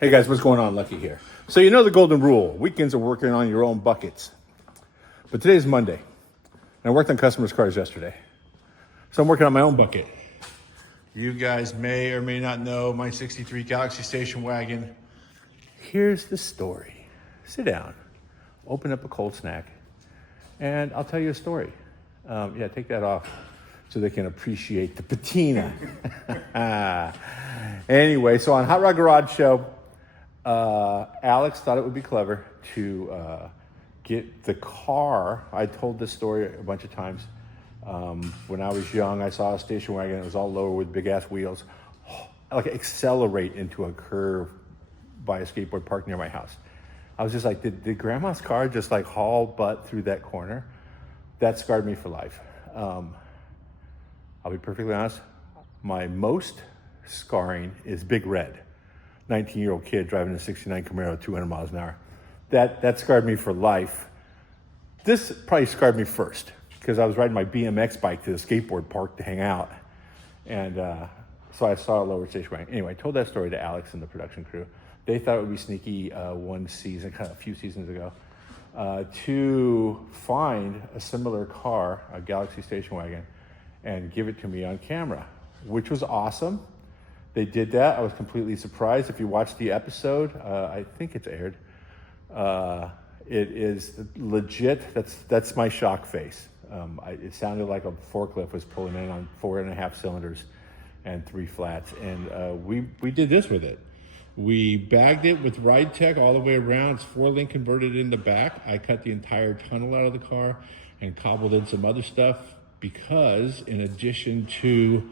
Hey guys, what's going on? Lucky here. So you know the golden rule. Weekends are working on your own buckets. But today's Monday. And I worked on customers' cars yesterday. So I'm working on my own bucket. You guys may or may not know my 63 Galaxie station wagon. Here's the story. Sit down, open up a cold snack, and I'll tell you a story. Yeah, take that off so they can appreciate the patina. Anyway, so on Hot Rod Garage Show, Alex thought it would be clever to get the car. I told this story a bunch of times. When I was young, I saw a station wagon. It was all lower with big ass wheels, like accelerate into a curve by a skateboard park near my house. I was just like, did grandma's car just like haul butt through that corner? That scarred me for life. I'll be perfectly honest. My most scarring is Big Red. 19-year-old kid driving a 69 Camaro, 200 miles an hour. That scarred me for life. This probably scarred me first because I was riding my BMX bike to the skateboard park to hang out. And so I saw a lower station wagon. Anyway, I told that story to Alex and the production crew. They thought it would be sneaky one season, kind of a few seasons ago, to find a similar car, a Galaxie station wagon, and give it to me on camera, which was awesome. They did that. I was completely surprised. If you watch the episode, I think it's aired. It is legit. That's my shock face. It sounded like a forklift was pulling in on 4.5 cylinders and 3 flats. And we did this with it. We bagged it with Ride Tech all the way around. It's 4-link converted in the back. I cut the entire tunnel out of the car and cobbled in some other stuff because in addition to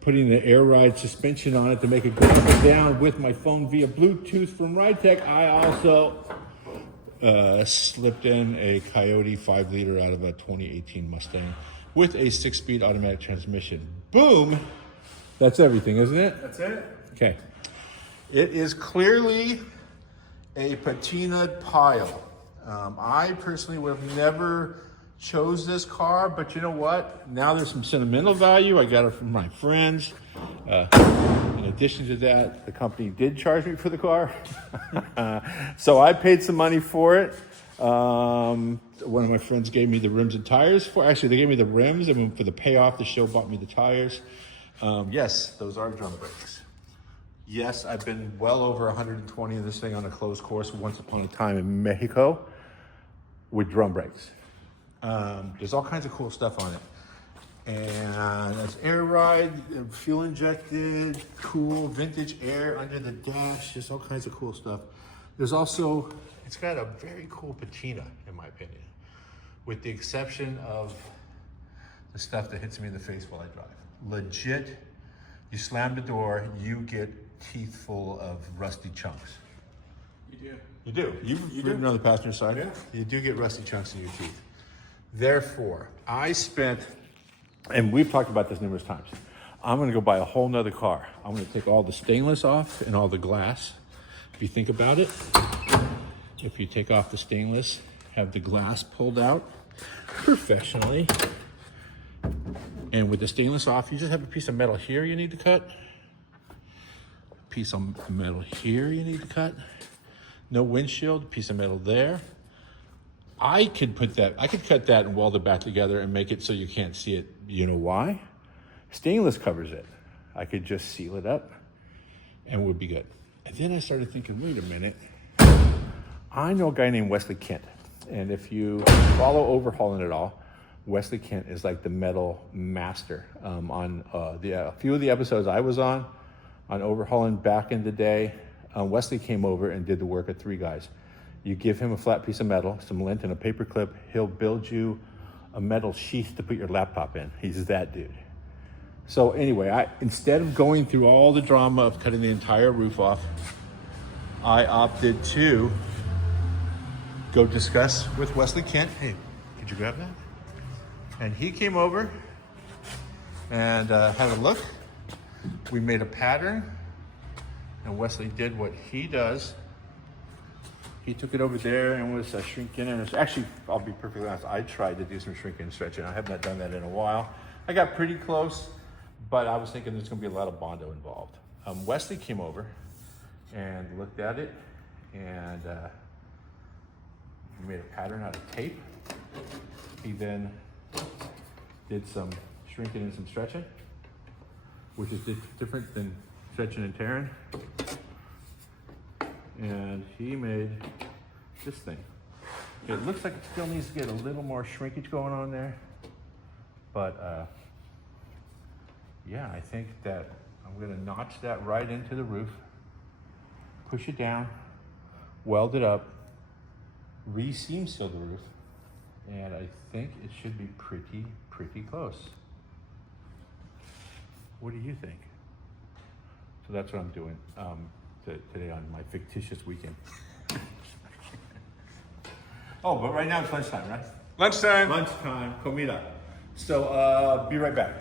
putting the air ride suspension on it to make it go up and down with my phone via Bluetooth from Ride Tech, I also slipped in a Coyote 5-liter out of a 2018 Mustang with a 6-speed automatic transmission. Boom! That's everything, isn't it? That's it. Okay. It is clearly a patinaed pile. I personally would have never chose this car, but you know what? Now there's some sentimental value. I got it from my friends. In addition to that, the company did charge me for the car. So I paid some money for it. One of my friends gave me the rims and tires for, actually they gave me the rims, and for the payoff, the show bought me the tires. Yes, those are drum brakes. Yes, I've been well over 120 of this thing on a closed course once upon a time in Mexico with drum brakes. There's all kinds of cool stuff on it. And that's air ride, fuel injected, cool vintage air under the dash, just all kinds of cool stuff. There's also, it's got a very cool patina, in my opinion, with the exception of the stuff that hits me in the face while I drive. Legit, you slam the door, you get teeth full of rusty chunks. You do. You do. You've ridden on the passenger side. Yeah. You do get rusty chunks in your teeth. Therefore, I spent, and we've talked about this numerous times, I'm gonna go buy a whole nother car. I'm gonna take all the stainless off and all the glass. If you think about it, if you take off the stainless, have the glass pulled out professionally, and with the stainless off, you just have a piece of metal here you need to cut, a piece of metal here you need to cut, no windshield, piece of metal there. I could cut that and weld it back together and make it so you can't see it. You know why? Stainless covers it. I could just seal it up and we'd be good. And then I started thinking, wait a minute. I know a guy named Wesley Kent. And if you follow Overhauling at all, Wesley Kent is like the metal master. On a few of the episodes I was on Overhauling back in the day, Wesley came over and did the work of 3 guys. You give him a flat piece of metal, some lint, and a paper clip. He'll build you a metal sheath to put your laptop in. He's that dude. So anyway, instead of going through all the drama of cutting the entire roof off, I opted to go discuss with Wesley Kent. Hey, could you grab that? And he came over and had a look. We made a pattern, and Wesley did what he does. He took it over there and was shrinking. And actually, I'll be perfectly honest, I tried to do some shrinking and stretching. I have not done that in a while. I got pretty close, but I was thinking there's gonna be a lot of Bondo involved. Wesley came over and looked at it, and he made a pattern out of tape. He then did some shrinking and some stretching, which is different than stretching and tearing. And he made this thing. It looks like it still needs to get a little more shrinkage going on there, but yeah, I think that I'm gonna notch that right into the roof, push it down, weld it up, re-seam seal the roof, and I think it should be pretty close. What do you think? So that's what I'm doing today on my fictitious weekend. Oh, but right now it's lunchtime, right? Lunchtime. Lunchtime, comida. So be right back.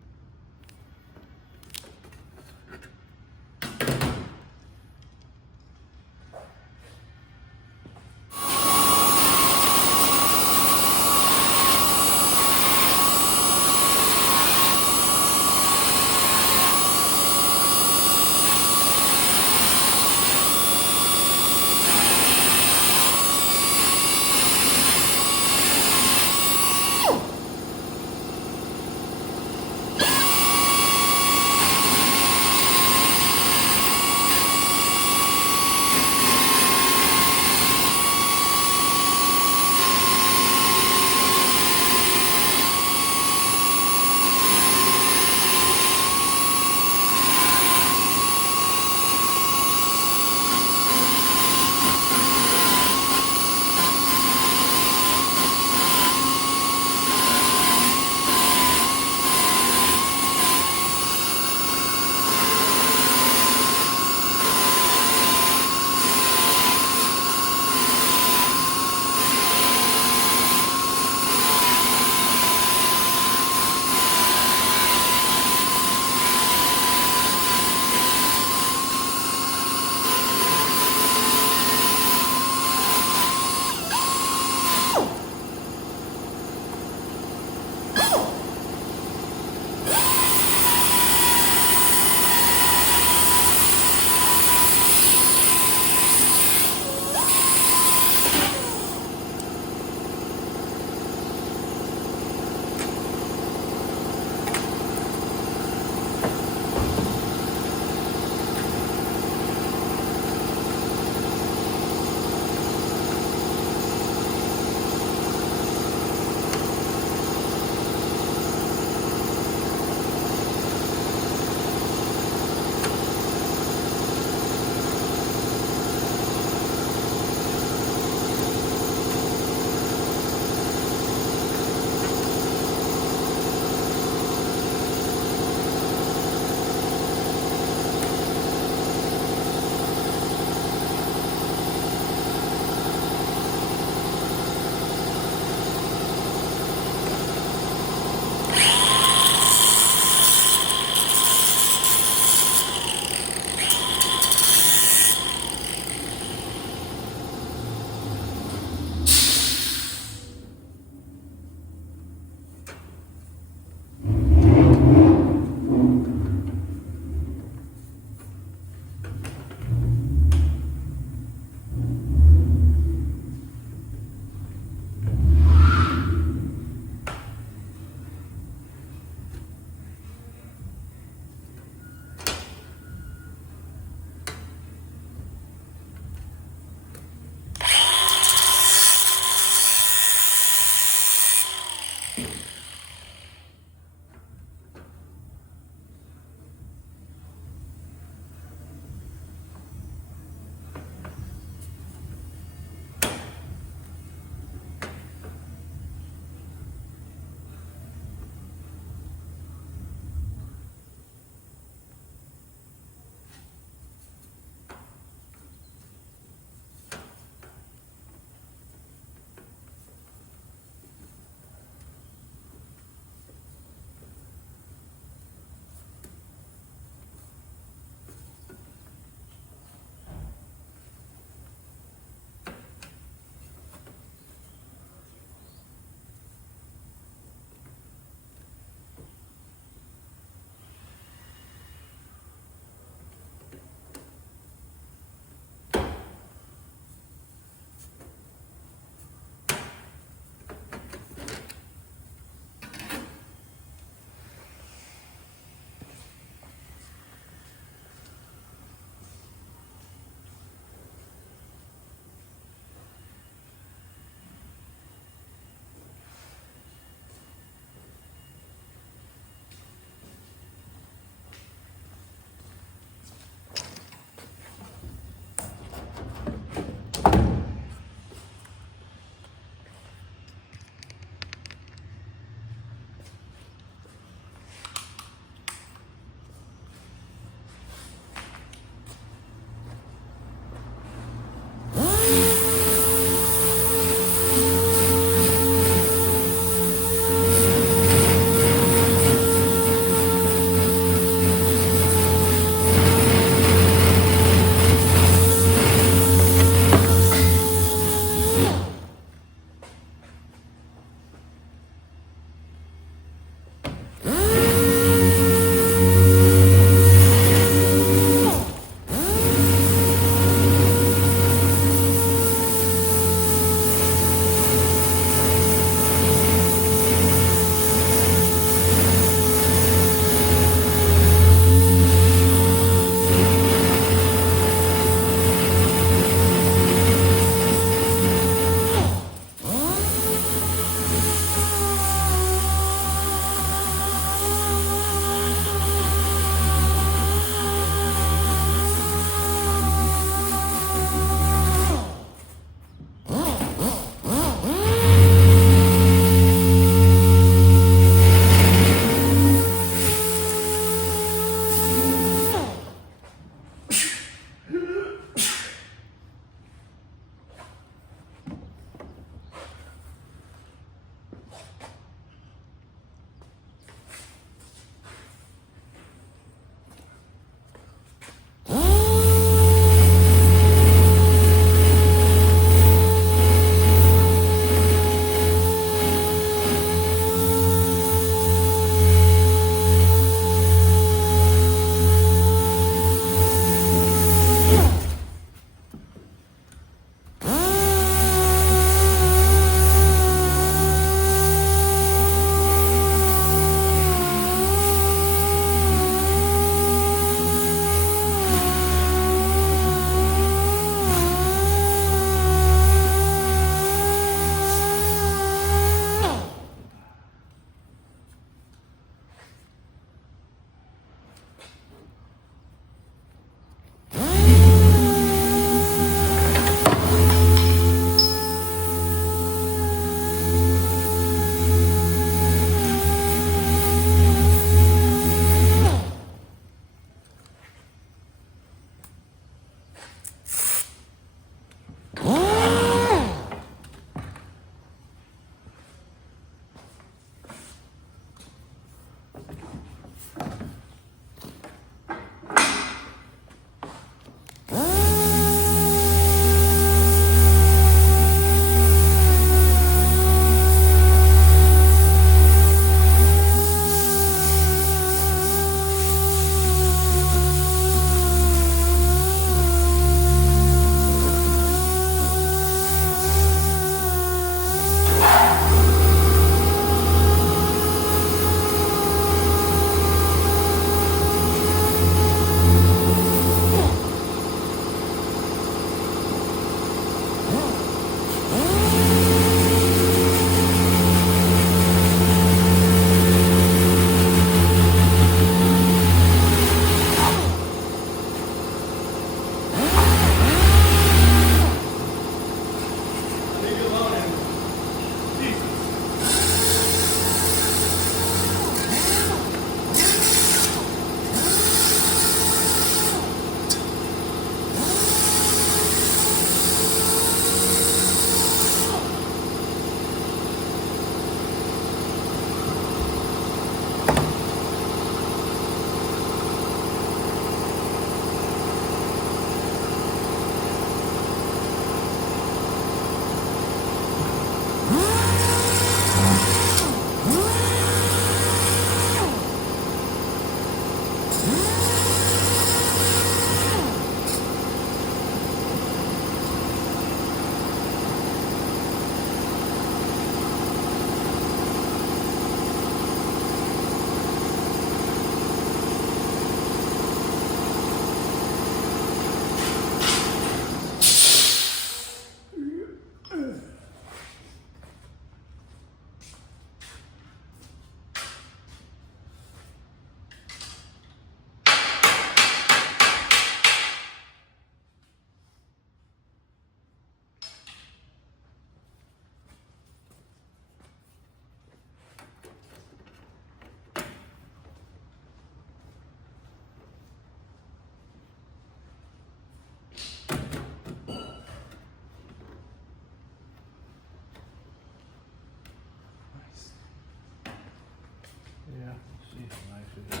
Let's see how nice it is.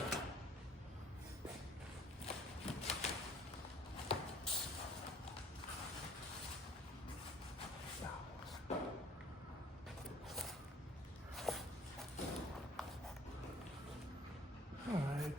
All right.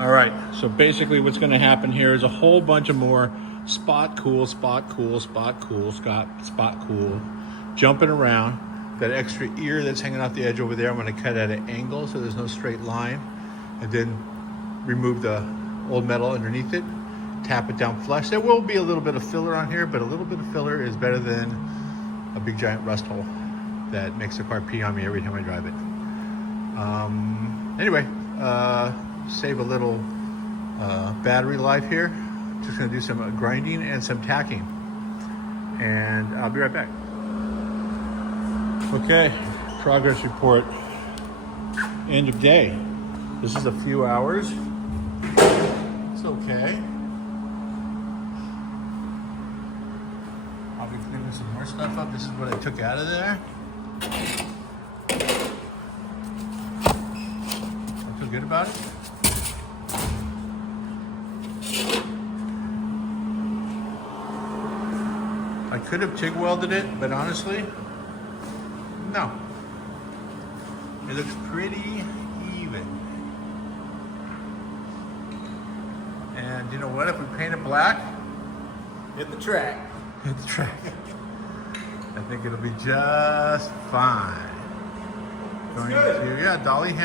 All right, so basically what's gonna happen here is a whole bunch of more spot cool, jumping around. That extra ear that's hanging off the edge over there, I'm gonna cut at an angle so there's no straight line. And then remove the old metal underneath it, tap it down flush. There will be a little bit of filler on here, but a little bit of filler is better than a big giant rust hole that makes the car pee on me every time I drive it. Anyway, save a little battery life here. Just gonna do some grinding and some tacking. And I'll be right back. Okay, progress report, end of day. This is a few hours. It's okay. I'll be cleaning some more stuff up. This is what I took out of there. I feel good about it. I could have TIG welded it, but honestly, no. It looks pretty even. And you know what? If we paint it black, Hit the track. hit the track. I think it'll be just fine. Going to, yeah, dolly and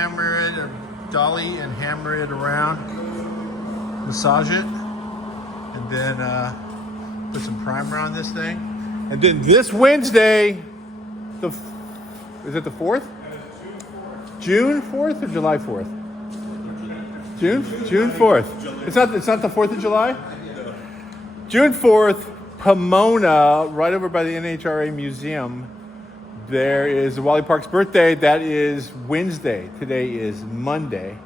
hammer it around, massage it, and then put some primer on this thing. And then this Wednesday, is it the 4th? June 4th or July 4th? June 4th. It's not the 4th of July? June 4th, Pomona, right over by the NHRA Museum. There is Wally Park's birthday. That is Wednesday. Today is Monday.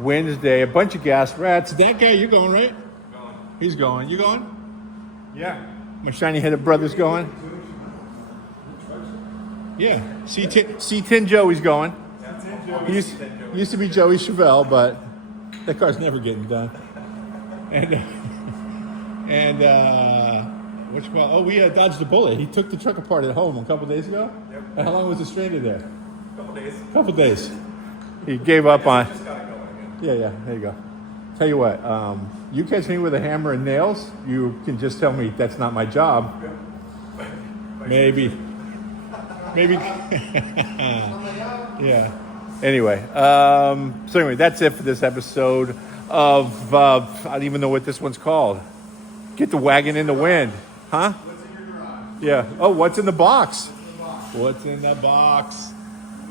Wednesday, a bunch of gas rats. That guy, you going, right? Going. He's going. You going? Yeah. My shiny-headed brother's going. Yeah. C10 Joey's going. He used to be Joey Chevelle, but that car's never getting done. We dodged a bullet. He took the truck apart at home a couple days ago. Yep. And how long was it stranded there? Couple days. He gave up on. Just got it going again. Yeah. There you go. Tell you what, you catch me with a hammer and nails, you can just tell me that's not my job. Maybe. Yeah. Anyway, so anyway, that's it for this episode of, I don't even know what this one's called. Get the wagon in the wind. Huh? What's in your garage? Yeah. Oh, what's in the box? What's in the box? What's in the box?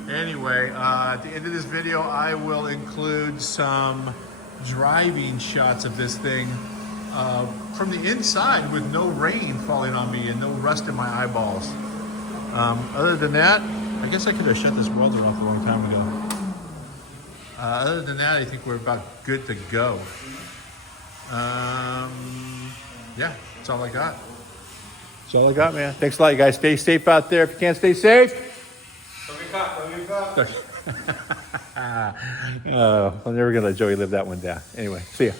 Anyway, at the end of this video, I will include some driving shots of this thing from the inside with no rain falling on me and no rust in my eyeballs. Other than that, I guess I could have shut this welder off a long time ago. Other than that, I think we're about good to go. Yeah, that's all I got. That's all I got, man. Thanks a lot, you guys. Stay safe out there. If you can't stay safe, Don't get caught. I'm never going to let Joey live that one down. Anyway, see ya.